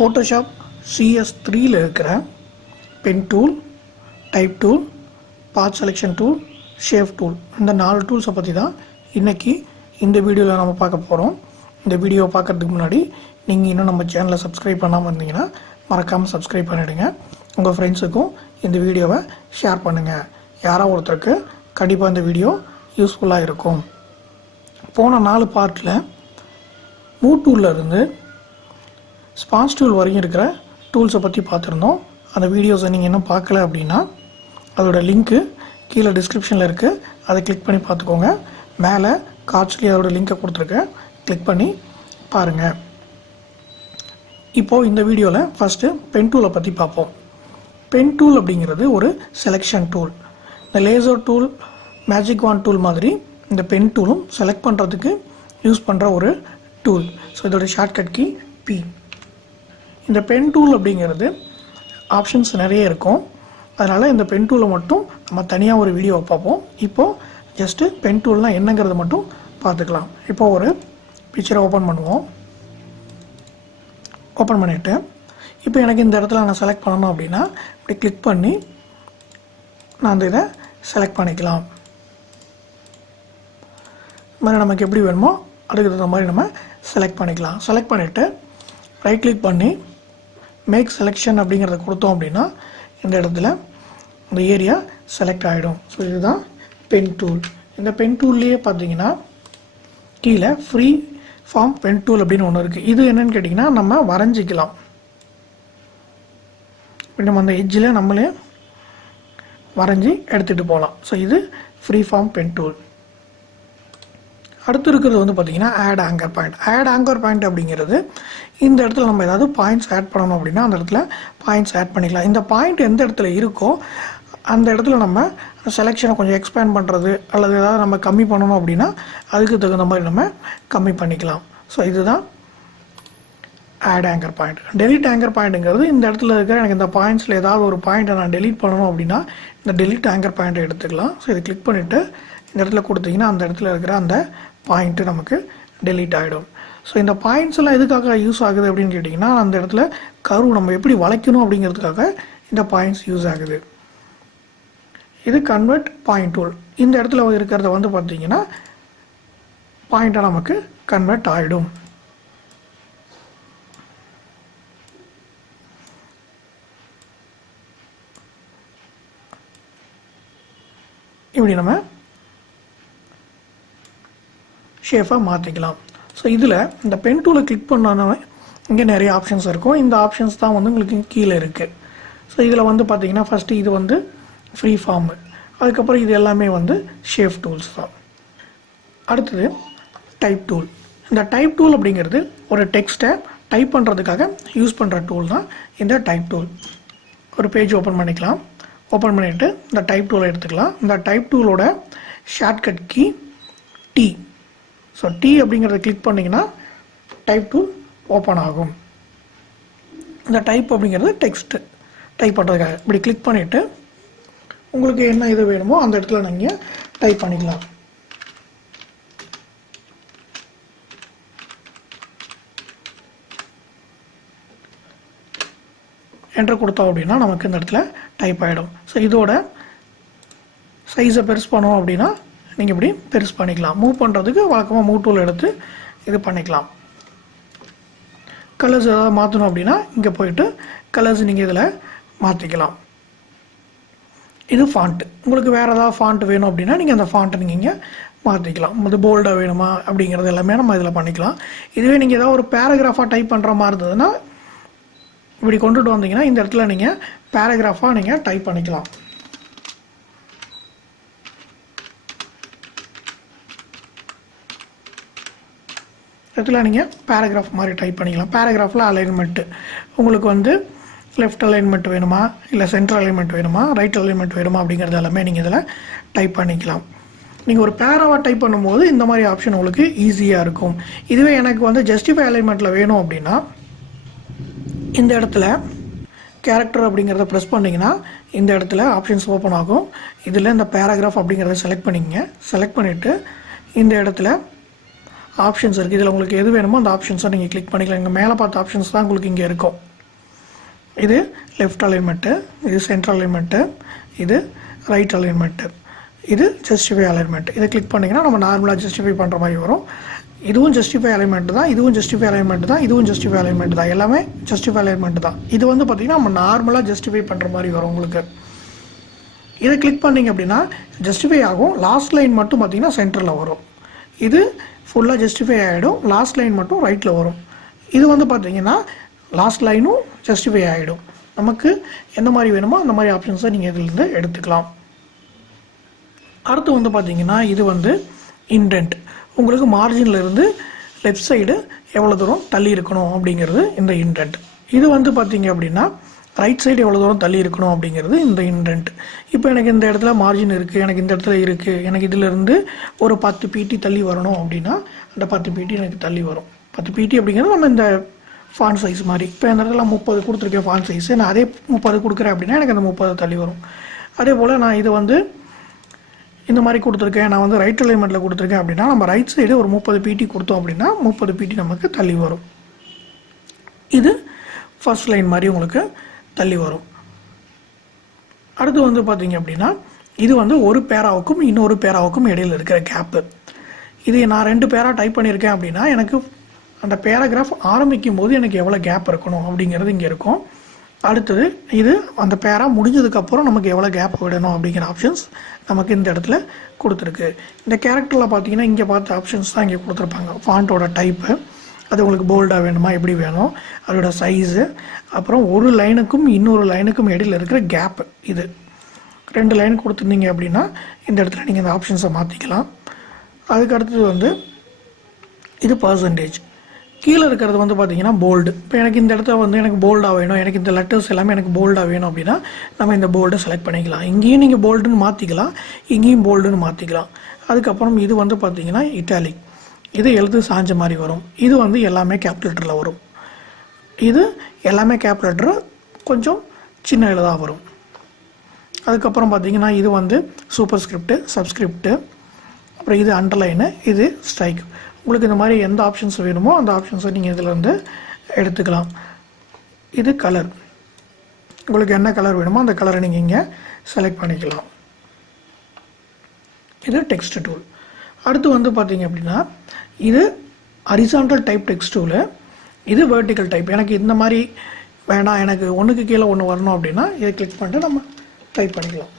Photoshop CS3 இருக்கிற pen tool, type tool, பாத் selection tool, shape tool இந்த 4 டூல்ஸை பற்றி தான் இன்றைக்கி இந்த வீடியோவில் நம்ம பார்க்க போகிறோம். இந்த வீடியோவை பார்க்குறதுக்கு முன்னாடி நீங்கள் இன்னும் நம்ம சேனலை சப்ஸ்கிரைப் பண்ணாமல் இருந்தீங்கன்னா மறக்காமல் சப்ஸ்கிரைப் பண்ணிவிடுங்க. உங்கள் ஃப்ரெண்ட்ஸுக்கும் இந்த வீடியோவை ஷேர் பண்ணுங்கள். யாராவது ஒருத்தருக்கு கண்டிப்பாக இந்த வீடியோ யூஸ்ஃபுல்லாக இருக்கும். போன 4 பார்ட்டில் மூவ் டூலில் இருந்து ஸ்பான்ஸ் டூல் வரைக்கும் இருக்கிற டூல்ஸை பற்றி பார்த்துருந்தோம். அந்த வீடியோஸை நீங்கள் இன்னும் பார்க்கல அப்படின்னா அதோட லிங்க்கு கீழே டிஸ்கிரிப்ஷனில் இருக்குது. அதை கிளிக் பண்ணி பார்த்துக்கோங்க. மேலே கார்ட்ஸ்லேயே அதோட லிங்க்கை கொடுத்துருக்கேன், கிளிக் பண்ணி பாருங்கள். இப்போது இந்த வீடியோவில் ஃபஸ்ட்டு பென் டூலை பற்றி பார்ப்போம். பென் டூல் அப்படிங்கிறது ஒரு செலெக்ஷன் டூல். இந்த lasso tool, magic want tool மாதிரி இந்த பென் டூலும் செலக்ட் பண்ணுறதுக்கு யூஸ் பண்ணுற ஒரு டூல். ஸோ இதோட ஷார்ட்கட் கீ பி. இந்த பென் டூல் அப்படிங்கிறது ஆப்ஷன்ஸ் நிறைய இருக்கும். அதனால் இந்த பென் டூலை மட்டும் நம்ம தனியாக ஒரு வீடியோவை பார்ப்போம். இப்போது ஜஸ்ட்டு பென் டூல்னால் என்னங்கிறத மட்டும் பார்த்துக்கலாம். இப்போது ஒரு பிக்சரை ஓப்பன் பண்ணுவோம். ஓப்பன் பண்ணிவிட்டு இப்போ எனக்கு இந்த இடத்துல நான் செலக்ட் பண்ணணும் அப்படின்னா இப்படி கிளிக் பண்ணி நான் அந்த இதை செலக்ட் பண்ணிக்கலாம். இது மாதிரி நமக்கு எப்படி வேணுமோ அதுக்கு தகுந்த மாதிரி நம்ம செலக்ட் பண்ணிக்கலாம். செலக்ட் பண்ணிவிட்டு ரைட் கிளிக் பண்ணி மேக் செலெக்ஷன் அப்படிங்கிறத கொடுத்தோம் அப்படின்னா இந்த இடத்துல இந்த ஏரியா செலக்ட் ஆகிடும். ஸோ இதுதான் பென் டூல். இந்த பென் டூல்லையே பார்த்தீங்கன்னா கீழே ஃப்ரீ ஃபார்ம் பென் டூல் அப்படின்னு ஒன்று இருக்குது. இது என்னென்னு கேட்டிங்கன்னா நம்ம வரைஞ்சிக்கலாம். நம்ம அந்த எட்ஜில் நம்மளே வரைஞ்சி எடுத்துகிட்டு போகலாம். ஸோ இது ஃப்ரீ ஃபார்ம் பென் டூல். அடுத்து இருக்கிறது வந்து பார்த்திங்கன்னா add anchor point. Add anchor point அப்படிங்கிறது இந்த இடத்துல நம்ம ஏதாவது பாயிண்ட்ஸ் ஆட் பண்ணணும் அப்படின்னா அந்த இடத்துல பாயிண்ட்ஸ் ஆட் பண்ணிக்கலாம். இந்த பாயிண்ட் எந்த இடத்துல இருக்கோ அந்த இடத்துல நம்ம செலெக்ஷனை கொஞ்சம் எக்ஸ்பேண்ட் பண்ணுறது அல்லது ஏதாவது நம்ம கம்மி பண்ணணும் அப்படின்னா அதுக்கு தகுந்த மாதிரி நம்ம கம்மி பண்ணிக்கலாம். ஸோ இதுதான் add anchor point. Delete anchor பாயிண்ட்டுங்கிறது இந்த இடத்துல இருக்கிற எனக்கு இந்த பாயிண்ட்ஸில் ஏதாவது ஒரு பாயிண்ட்டை நான் டெலிட் பண்ணணும் அப்படின்னா இந்த டெலிட் ஆங்கர் பாயிண்ட்டை எடுத்துக்கலாம். ஸோ இதை கிளிக் பண்ணிவிட்டு இந்த இடத்துல கொடுத்தீங்கன்னா அந்த இடத்துல இருக்கிற அந்த பாயிண்ட்டு நமக்கு டெலீட் ஆகிடும். ஸோ இந்த பாயிண்ட்ஸ் எல்லாம் எதுக்காக யூஸ் ஆகுது அப்படின்னு கேட்டிங்கன்னா அந்த இடத்துல கர்வ் நம்ம எப்படி வளைக்கணும் அப்படிங்கிறதுக்காக இந்த பாயிண்ட்ஸ் யூஸ் ஆகுது. இது கன்வெர்ட் பாயிண்ட் டூல். இந்த இடத்துல இருக்கிறத வந்து பார்த்திங்கன்னா பாயிண்ட்டாக நமக்கு கன்வெர்ட் ஆகிடும். இப்படி நம்ம ஷேஃபாக மாற்றிக்கலாம். ஸோ இதில் இந்த பென் டூலை கிளிக் பண்ணாலே இங்கே நிறைய ஆப்ஷன்ஸ் இருக்கும். இந்த ஆப்ஷன்ஸ் தான் வந்து உங்களுக்கு கீழே இருக்குது. ஸோ இதில் வந்து பார்த்திங்கன்னா ஃபஸ்ட்டு இது வந்து ஃப்ரீ ஃபார்மு, அதுக்கப்புறம் இது எல்லாமே வந்து ஷேப் டூல்ஸ் தான். அடுத்தது டைப் டூல். இந்த டைப் டூல் அப்படிங்கிறது ஒரு டெக்ஸ்ட்டை டைப் பண்ணுறதுக்காக யூஸ் பண்ணுற டூல் தான் இந்த டைப் டூல். ஒரு பேஜ் ஓப்பன் பண்ணிக்கலாம். ஓப்பன் பண்ணிவிட்டு இந்த டைப் டூலை எடுத்துக்கலாம். இந்த டைப் டூலோட shortcut key T. So T அப்படிங்கிறத கிளிக் பண்ணிங்கன்னா டைப் டூல் ஓப்பன் ஆகும். இந்த டைப் அப்படிங்கிறது டெக்ஸ்ட்டு டைப் பண்ணுறதுக்காக இப்படி கிளிக் பண்ணிவிட்டு உங்களுக்கு என்ன இது வேணுமோ அந்த இடத்துல நீங்கள் டைப் பண்ணிக்கலாம். என்டர் கொடுத்தோம் அப்படின்னா நமக்கு இந்த இடத்துல டைப் ஆகிடும். ஸோ இதோட சைஸை பெருசு பண்ணோம் அப்படின்னா நீங்கள் இப்படி பெருசு பண்ணிக்கலாம். மூவ் பண்ணுறதுக்கு வழக்கமாக மூவ் டூல் எடுத்து இது பண்ணிக்கலாம். கலர்ஸ் ஏதாவது மாற்றணும் அப்படின்னா இங்கே போயிட்டு கலர்ஸ் நீங்கள் இதில் மாற்றிக்கலாம். இது ஃபாண்ட்டு. உங்களுக்கு வேறு ஏதாவது ஃபாண்ட் வேணும் அப்படின்னா நீங்கள் அந்த ஃபாண்ட்டை நீங்கள் இங்கே மாற்றிக்கலாம். அது போல்டாக வேணுமா அப்படிங்கிறது எல்லாமே நம்ம இதில் பண்ணிக்கலாம். இதுவே நீங்கள் ஏதாவது ஒரு பேராகிராஃபாக டைப் பண்ணுற மாதிரி இருந்ததுன்னா இப்படி கொண்டுட்டு வந்தீங்கன்னா இந்த இடத்துல நீங்கள் பேராகிராஃபாக நீங்கள் டைப் பண்ணிக்கலாம். இடத்துல நீங்கள் பேராகிராஃப் மாதிரி டைப் பண்ணிக்கலாம். பேராகிராஃபில் அலைன்மெண்ட்டு உங்களுக்கு வந்து லெஃப்ட் அலைன்மெண்ட் வேணுமா இல்லை சென்டர் அலைன்மெண்ட் வேணுமா ரைட் அலைன்மெண்ட் வேணுமா அப்படிங்கிறது எல்லாமே நீங்கள் இதில் டைப் பண்ணிக்கலாம். நீங்கள் ஒரு பேராவாக டைப் பண்ணும்போது இந்த மாதிரி ஆப்ஷன் உங்களுக்கு ஈஸியாக இருக்கும். இதுவே எனக்கு வந்து ஜஸ்டிஃபை அலைன்மெண்ட்டில் வேணும் அப்படின்னா இந்த இடத்துல கேரக்டர் அப்படிங்கிறத ப்ரெஸ் பண்ணிங்கன்னா இந்த இடத்துல ஆப்ஷன்ஸ் ஓப்பன் ஆகும். இதில் இந்த பேராகிராஃப் அப்படிங்கிறத செலக்ட் பண்ணிக்கங்க. செலக்ட் பண்ணிவிட்டு இந்த இடத்துல ஆப்ஷன்ஸ் இருக்குது. இதில் உங்களுக்கு எது வேணுமோ அந்த ஆப்ஷன்ஸை நீங்கள் கிளிக் பண்ணிக்கலாம். இங்கே மேலே பார்த்த ஆப்ஷன்ஸ் தான் உங்களுக்கு இங்கே இருக்கும். இது லெஃப்ட் அலைன்மெண்ட்டு, இது சென்ட்ரல் அலைன்மெண்ட்டு, இது ரைட் அலைன்மெண்ட்டு, இது ஜஸ்டிஃபை அலைன்மெண்ட். இதை கிளிக் பண்ணிங்கன்னா நம்ம நார்மலாக ஜஸ்டிஃபை பண்ணுற மாதிரி வரும். இதுவும் ஜஸ்டிஃபை அலைன்மெண்ட் தான், இதுவும் ஜஸ்டிஃபை அலைன்மெண்ட் தான், இதுவும் ஜஸ்டிஃபை அலைன்மெண்ட் தான், எல்லாமே ஜஸ்டிஃபை அலைன்மெண்ட் தான். இது வந்து பார்த்திங்கன்னா நம்ம நார்மலாக ஜஸ்டிஃபை பண்ணுற மாதிரி வரும் உங்களுக்கு. இதை கிளிக் பண்ணிங்க அப்படின்னா ஜஸ்டிஃபை ஆகும். லாஸ்ட் லைன் மட்டும் பார்த்திங்கன்னா சென்டரில் வரும். இது ஃபுல்லாக ஜஸ்டிஃபை ஆகிடும். லாஸ்ட் லைன் மட்டும் ரைட்டில் வரும். இது வந்து பார்த்திங்கன்னா லாஸ்ட் லைனும் ஜஸ்டிஃபை ஆகிடும். நமக்கு எந்த மாதிரி வேணுமோ அந்த மாதிரி ஆப்ஷன்ஸை நீங்கள் இதிலேருந்து எடுத்துக்கலாம். அடுத்து வந்து பார்த்திங்கன்னா இது வந்து இன்டென்ட். உங்களுக்கு மார்ஜினில் இருந்து லெஃப்ட் சைடு எவ்வளோ தூரம் தள்ளி இருக்கணும் அப்படிங்கிறது இந்த இன்டென்ட். இது வந்து பார்த்திங்க அப்படின்னா ரைட் சைடு எவ்வளோ தூரம் தள்ளி இருக்கணும் அப்படிங்கிறது இந்த இன்டென்ட். இப்போ எனக்கு இந்த இடத்துல மார்ஜின் இருக்குது, எனக்கு இந்த இடத்துல இருக்குது, எனக்கு இதிலேருந்து ஒரு 10 பிடி தள்ளி வரணும் அப்படின்னா அந்த 10 பிடி எனக்கு தள்ளி வரும். 10 பிடி அப்படிங்கிறது நம்ம இந்த ஃபாண்ட் சைஸ் மாதிரி. இப்போ இந்த இடத்துல 30 கொடுத்துருக்கேன் ஃபாண்ட் சைஸு, நான் அதே 30 கொடுக்குறேன் அப்படின்னா எனக்கு அந்த 30 தள்ளி வரும். அதே போல் நான் இது வந்து இந்த மாதிரி கொடுத்துருக்கேன், நான் வந்து ரைட் அலைன்மெண்ட்டில் கொடுத்துருக்கேன் அப்படின்னா நம்ம ரைட் சைடு ஒரு 30 பிடி கொடுத்தோம் அப்படின்னா 30 பிடி நமக்கு தள்ளி வரும். இது ஃபர்ஸ்ட் லைன் மாதிரி உங்களுக்கு தள்ளி வரும். அடுத்து வந்து பார்த்திங்க அப்படின்னா இது வந்து ஒரு பேராவுக்கும் இன்னொரு பேராவுக்கும் இடையில் இருக்கிற கேப்பு. இது நான் 2 பேரா டைப் பண்ணியிருக்கேன் அப்படின்னா எனக்கு அந்த பேராகிராஃப் ஆரம்பிக்கும் போது எனக்கு எவ்வளோ கேப் இருக்கணும் அப்படிங்கிறது இங்கே இருக்கும். அடுத்தது இது அந்த பேரா முடிஞ்சதுக்கப்புறம் நமக்கு எவ்வளோ கேப் விடணும் அப்படிங்கிற ஆப்ஷன்ஸ் நமக்கு இந்த இடத்துல கொடுத்துருக்கு. இந்த கேரக்டரில் பார்த்தீங்கன்னா இங்கே பார்த்த ஆப்ஷன்ஸ் தான் இங்கே கொடுத்துருப்பாங்க. ஃபாண்ட்டோட டைப்பு, அது உங்களுக்கு போல்டாக வேணுமா எப்படி வேணும், அதோட சைஸு, அப்புறம் ஒரு லைனுக்கும் இன்னொரு லைனுக்கும் இடையில் இருக்கிற கேப்பு. இது 2 லைன் கொடுத்துருந்தீங்க அப்படின்னா இந்த இடத்துல நீங்கள் இந்த ஆப்ஷன்ஸை மாற்றிக்கலாம். அதுக்கு அடுத்தது வந்து இது பர்சன்டேஜ். கீழே இருக்கிறது வந்து பார்த்திங்கன்னா போல்டு. இப்போ எனக்கு இந்த இடத்துல வந்து எனக்கு போல்டாக வேணும், எனக்கு இந்த லெட்டர்ஸ் எல்லாமே எனக்கு போல்டாக வேணும் அப்படின்னா நம்ம இந்த போல்டை செலக்ட் பண்ணிக்கலாம். இங்கேயும் நீங்கள் போல்டுன்னு மாற்றிக்கலாம், இங்கேயும் போல்டுன்னு மாற்றிக்கலாம். அதுக்கப்புறம் இது வந்து பார்த்திங்கன்னா இட்டாலிக், இது எழுத்து சாஞ்ச மாதிரி வரும். இது வந்து எல்லாமே கேபிட்டல் லெட்டரில் வரும். இது எல்லாமே கேபிட்டல் லெட்டர் கொஞ்சம் சின்ன எழுதாக வரும். அதுக்கப்புறம் பார்த்திங்கன்னா இது வந்து சூப்பர் ஸ்கிரிப்டு, சப்ஸ்கிரிப்டு, அப்புறம் இது அண்டர்லைனு, இது ஸ்ட்ரைக். உங்களுக்கு இந்த மாதிரி எந்த ஆப்ஷன்ஸ் வேணுமோ அந்த ஆப்ஷன்ஸை நீங்கள் இதிலேருந்து எடுத்துக்கலாம். இது கலர், உங்களுக்கு என்ன கலர் வேணுமோ அந்த கலரை நீங்கள் இங்கே செலக்ட் பண்ணிக்கலாம். இது டெக்ஸ்ட் டூல். அடுத்து வந்து பார்த்திங்க அப்படின்னா இது ஹரிசாண்டல் டைப் டெக்ஸ்ட் டூலு, இது வெர்டிக்கல் டைப். எனக்கு இந்த மாதிரி வேணாம், எனக்கு ஒன்றுக்கு கீழே ஒன்று வரணும் அப்படின்னா இதை கிளிக் பண்ணிட்டு நம்ம டைப் பண்ணிக்கலாம்.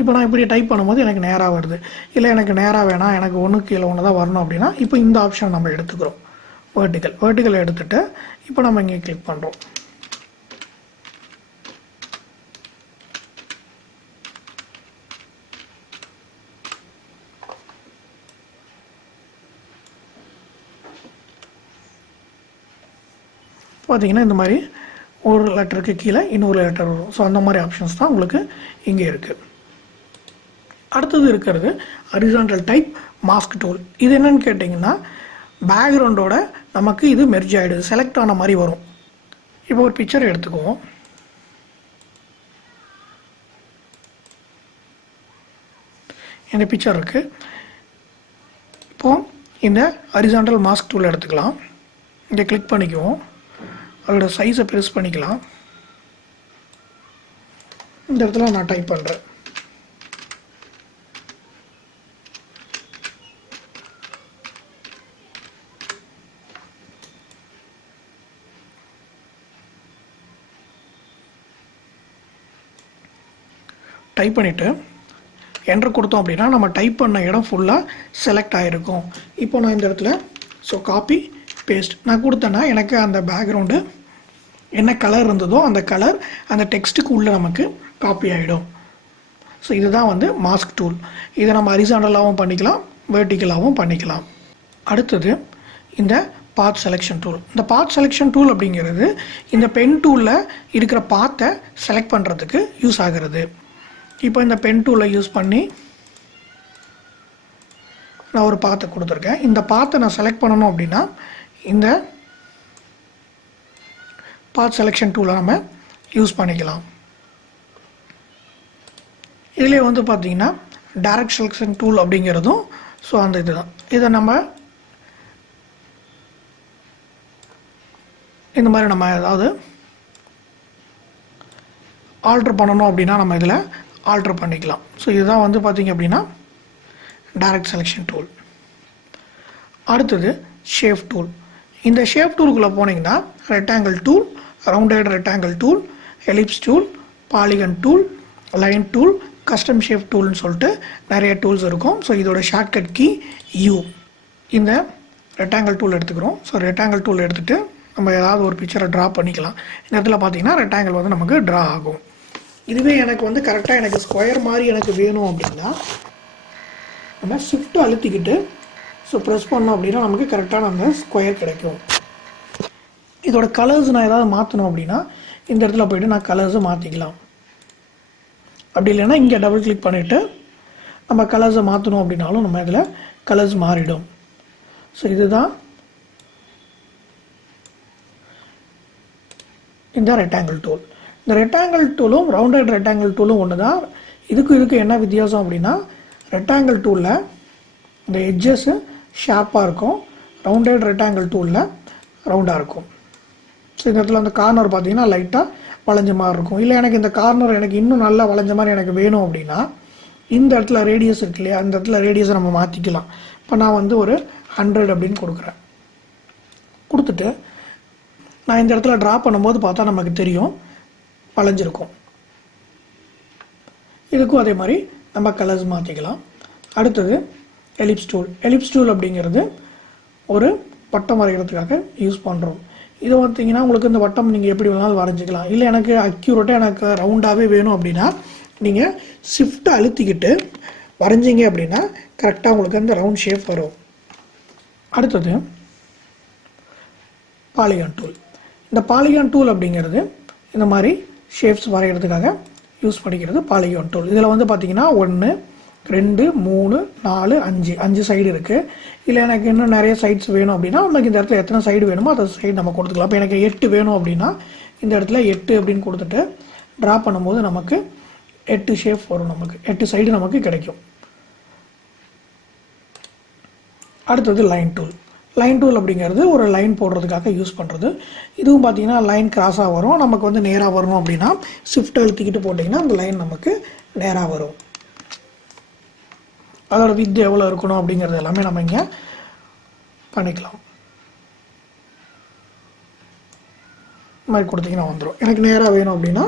இப்போ நான் இப்படி டைப் பண்ணும்போது எனக்கு நேராக வருது. இல்லை எனக்கு நேராக வேணாம், எனக்கு ஒன்றுக்கு கீழே ஒன்று தான் வரணும் அப்படின்னா இப்போ இந்த ஆப்ஷன் நம்ம எடுத்துக்கிறோம். வெர்டிக்கல் எடுத்துகிட்டு இப்போ நம்ம இங்கே கிளிக் பண்ணுறோம். பார்த்தீங்கன்னா இந்த மாதிரி ஒரு லெட்டருக்கு கீழே இன்னொரு லெட்டர் வரும். ஸோ அந்த மாதிரி ஆப்ஷன்ஸ் தான் உங்களுக்கு இங்கே இருக்குது. அடுத்தது இருக்கிறது ஹரிசாண்டல் டைப் மாஸ்க் டூல். இது என்னன்னு கேட்டிங்கன்னா பேக்ரவுண்டோட நமக்கு இது மெர்ஜ் ஆகிடுது, செலக்ட் ஆன மாதிரி வரும். இப்போ ஒரு பிக்சர் எடுத்துக்குவோம். இந்த பிக்சர் இருக்குது. இப்போது இந்த ஹரிசாண்டல் மாஸ்க் டூல் எடுத்துக்கலாம். இங்கே கிளிக் பண்ணிக்குவோம். அதோட சைஸை பெருசு பண்ணிக்கலாம். இந்த இடத்துல நான் டைப் பண்ணுறேன். டைப் பண்ணிவிட்டு என்டர் கொடுத்தோம் அப்படின்னா நம்ம டைப் பண்ண இடம் ஃபுல்லாக செலக்ட் ஆகிருக்கும். இப்போ நான் இந்த இடத்துல காப்பி பேஸ்ட் நான் கொடுத்தேன்னா எனக்கு அந்த பேக்ரவுண்டு என்ன கலர் இருந்ததோ அந்த கலர் அந்த டெக்ஸ்ட்டுக்கு உள்ளே நமக்கு காப்பி ஆகிடும். ஸோ இதுதான் வந்து மாஸ்க் டூல். இதை நம்ம ஹரிசாண்டலாகவும் பண்ணிக்கலாம், வெர்டிக்கலாகவும் பண்ணிக்கலாம். அடுத்தது இந்த பாத் செலெக்ஷன் டூல். இந்த பாத் செலெக்ஷன் டூல் அப்படிங்கிறது இந்த பென் டூலில் இருக்கிற பாத்தை செலக்ட் பண்ணுறதுக்கு யூஸ் ஆகிறது. இப்போ இந்த பென் டூலை யூஸ் பண்ணி நான் ஒரு பாத்தை கொடுத்துருக்கேன். இந்த பாத்தை நான் செலக்ட் பண்ணணும் அப்படின்னா இந்த பாத் செலெக்ஷன் டூலை நம்ம யூஸ் பண்ணிக்கலாம். இதிலே வந்து பார்த்திங்கன்னா டைரக்ட் செலெக்ஷன் டூல் அப்படிங்கிறதும் ஸோ அந்த இதுதான். இதை நம்ம இந்த மாதிரி நம்ம ஏதாவது ஆல்ட்ரு பண்ணணும் அப்படின்னா நம்ம இதில் ஆல்ட்ரு பண்ணிக்கலாம். ஸோ இதுதான் வந்து பார்த்திங்க அப்படின்னா டைரக்ட் செலெக்ஷன் டூல். அடுத்தது ஷேப் டூல். இந்த ஷேப் டூலுக்குள்ளே போனீங்கன்னா rectangle tool, rounded rectangle tool, ellipse tool, polygon tool, line tool, custom shape டூல்னு சொல்லிட்டு நிறைய டூல்ஸ் இருக்கும். ஸோ இதோட ஷார்ட்கட் கீ யூ. இந்த ரெக்டாங்கிள் டூல் எடுத்துக்கிறோம். ஸோ ரெக்டாங்கிள் டூல் எடுத்துகிட்டு நம்ம ஏதாவது ஒரு பிக்சரை ட்ரா பண்ணிக்கலாம். இந்த இடத்துல பார்த்தீங்கன்னா ரெக்டாங்கிள் வந்து நமக்கு ட்ரா ஆகும். இதுவே எனக்கு வந்து கரெக்டாக எனக்கு ஸ்கொயர் மாதிரி எனக்கு வேணும் அப்படின்னா நம்ம ஷிஃப்ட் அழுத்திக்கிட்டு ஸோ ப்ரெஸ் பண்ணோம் அப்படின்னா நமக்கு கரெக்டான அந்த ஸ்கொயர் கிடைக்கும். இதோட கலர்ஸ் நான் ஏதாவது மாற்றணும் அப்படின்னா இந்த இடத்துல போய்ட்டு நான் கலர்ஸை மாற்றிக்கலாம். அப்படி இல்லைன்னா இங்கே டபுள் கிளிக் பண்ணிவிட்டு நம்ம கலர்ஸை மாற்றணும் அப்படின்னாலும் நம்ம இதில் கலர்ஸ் மாறிடும். ஸோ இதுதான் இந்த ரெக்டாங்கிள் டூல். இந்த ரெக்டாங்கிள் டூலும் ரவுண்டட் ரெக்டாங்கிள் டூலும் ஒன்று தான். இதுக்கு என்ன வித்தியாசம் அப்படின்னா ரெக்டாங்கிள் டூலில் இந்த எட்ஜஸ்ஸு ஷார்ப்பாக இருக்கும், ரவுண்டட் ரெக்டாங்கிள் டூலில் ரவுண்டாக இருக்கும். ஸோ இந்த இடத்துல அந்த கார்னர் பார்த்தீங்கன்னா லைட்டாக வளைஞ்ச மாதிரி இருக்கும். இல்லை எனக்கு இந்த கார்னர் எனக்கு இன்னும் நல்லா வளைஞ்ச மாதிரி எனக்கு வேணும் அப்படின்னா இந்த இடத்துல ரேடியஸ் இருக்கு இல்லையா, அந்த இடத்துல ரேடியஸை நம்ம மாற்றிக்கலாம். இப்போ நான் வந்து ஒரு 100 அப்படின்னு கொடுக்குறேன். கொடுத்துட்டு நான் இந்த இடத்துல ட்ரா பண்ணும்போது பார்த்தா நமக்கு தெரியும் வளைஞ்சிருக்கும். இதுக்கும் அதே மாதிரி நம்ம கலர்ஸ் மாற்றிக்கலாம். அடுத்தது எலிப்ஸ் டூல். எலிப்ஸ் டூல் அப்படிங்கிறது ஒரு வட்டம் வரைகிறதுக்காக யூஸ் பண்ணுறோம். இது பார்த்தீங்கன்னா உங்களுக்கு இந்த வட்டம் நீங்கள் எப்படி வேணாலும் வரைஞ்சிக்கலாம். இல்லை எனக்கு அக்யூரேட்டாக எனக்கு ரவுண்டாகவே வேணும் அப்படின்னா நீங்கள் ஷிஃப்ட்டை அழுத்திக்கிட்டு வரைஞ்சிங்க அப்படின்னா கரெக்டாக உங்களுக்கு அந்த ரவுண்ட் ஷேப் வரும். அடுத்தது பாலிகான் டூல். இந்த பாலிகான் டூல் அப்படிங்கிறது இந்த மாதிரி ஷேப்ஸ் வரைகிறதுக்காக யூஸ் பண்ணிக்கிறது பாலிகான் டூல். இதில் வந்து பார்த்திங்கன்னா 1 2 3 4 5 சைடு இருக்குது. இல்லை எனக்கு இன்னும் நிறைய சைட்ஸ் வேணும் அப்படின்னா நமக்கு இந்த இடத்துல எத்தனை சைடு வேணுமோ அந்த சைடு நம்ம கொடுத்துக்கலாம். இப்போ எனக்கு 8 வேணும் அப்படின்னா இந்த இடத்துல 8 அப்படின்னு கொடுத்துட்டு ட்ரா பண்ணும்போது நமக்கு 8 ஷேப் வரும், நமக்கு 8 சைடு நமக்கு கிடைக்கும். அடுத்தது லைன் டூல். லைன் டூல் அப்படிங்கிறது ஒரு லைன் போடுறதுக்காக யூஸ் பண்ணுறது. இதுவும் பார்த்தீங்கன்னா லைன் கிராஸாக வரும். நமக்கு வந்து நேராக வரணும் அப்படின்னா ஷிஃப்ட் அழுத்திக்கிட்டு போட்டிங்கன்னா அந்த லைன் நமக்கு நேராக வரும். அதோட வித் எவ்வளோ இருக்கணும் அப்படிங்கிறது எல்லாமே நம்ம இங்கே பண்ணிக்கலாம். இந்த மாதிரி கொடுத்தீங்கன்னா வந்துடும். எனக்கு நேராக வேணும் அப்படின்னா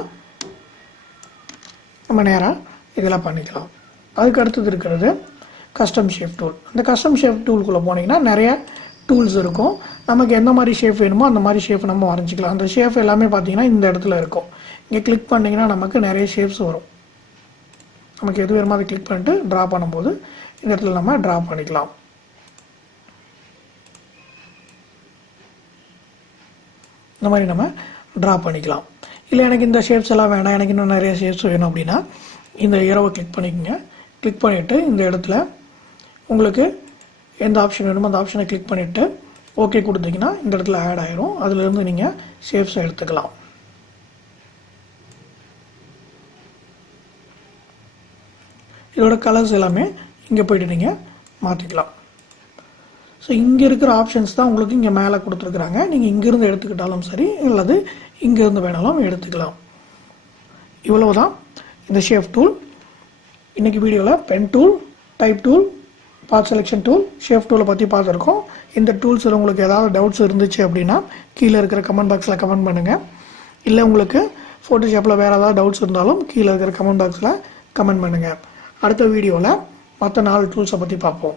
நம்ம நேராக இதெல்லாம் பண்ணிக்கலாம். அதுக்கு அடுத்தது இருக்கிறது கஸ்டம் ஷேப் டூல். அந்த கஸ்டம் ஷேப் டூலுக்குள்ளே போனீங்கன்னா நிறைய டூல்ஸ் இருக்கும். நமக்கு எந்த மாதிரி ஷேப் வேணுமோ அந்த மாதிரி ஷேப் நம்ம வரைஞ்சிக்கலாம். அந்த ஷேப் எல்லாமே பார்த்தீங்கன்னா இந்த இடத்துல இருக்கும். இங்கே கிளிக் பண்ணிங்கன்னா நமக்கு நிறைய ஷேப்ஸ் வரும். நமக்கு எது வேணுமோ அதை கிளிக் பண்ணிட்டு ட்ரா பண்ணும்போது இந்த இடத்துல நம்ம ட்ரா பண்ணிக்கலாம். இந்த மாதிரி நம்ம ட்ரா பண்ணிக்கலாம். இல்லை எனக்கு இந்த ஷேப்ஸ் எல்லாம் வேணாம், எனக்கு இன்னும் நிறைய ஷேப்ஸ் வேணும் அப்படின்னா இந்த ஏரோவை கிளிக் பண்ணிக்கோங்க. கிளிக் பண்ணிவிட்டு இந்த இடத்துல உங்களுக்கு எந்த ஆப்ஷன் வேணுமோ அந்த ஆப்ஷனை கிளிக் பண்ணிவிட்டு ஓகே கொடுத்தீங்கன்னா இந்த இடத்துல ஆட் ஆயிரும். அதிலிருந்து நீங்கள் ஷேப்ஸை எடுத்துக்கலாம். இதோட கலர்ஸ் எல்லாமே இங்கே போய்ட்டு நீங்கள் மாற்றிக்கலாம். ஸோ இங்கே இருக்கிற ஆப்ஷன்ஸ் தான் உங்களுக்கு இங்கே மேலே கொடுத்துருக்குறாங்க. நீங்கள் இங்கேருந்து எடுத்துக்கிட்டாலும் சரி, அல்லது இங்கேருந்து வேணாலும் எடுத்துக்கலாம். இவ்வளவு தான் இந்த ஷேப் டூல். இன்றைக்கி வீடியோவில் பென் டூல், டைப் டூல், பாத் செலெக்ஷன் டூல், ஷேப் டூலை பற்றி பார்த்துருக்கோம். இந்த டூல்ஸில் உங்களுக்கு ஏதாவது டவுட்ஸ் இருந்துச்சு அப்படின்னா கீழே இருக்கிற கமெண்ட் பாக்ஸில் கமெண்ட் பண்ணுங்கள். இல்லை உங்களுக்கு ஃபோட்டோஷாப்பில் வேறு ஏதாவது டவுட்ஸ் இருந்தாலும் கீழே இருக்கிற கமெண்ட் பாக்ஸில் கமெண்ட் பண்ணுங்கள். அடுத்த வீடியோவில் மற்ற 4 டூல்ஸை பற்றி பார்ப்போம்.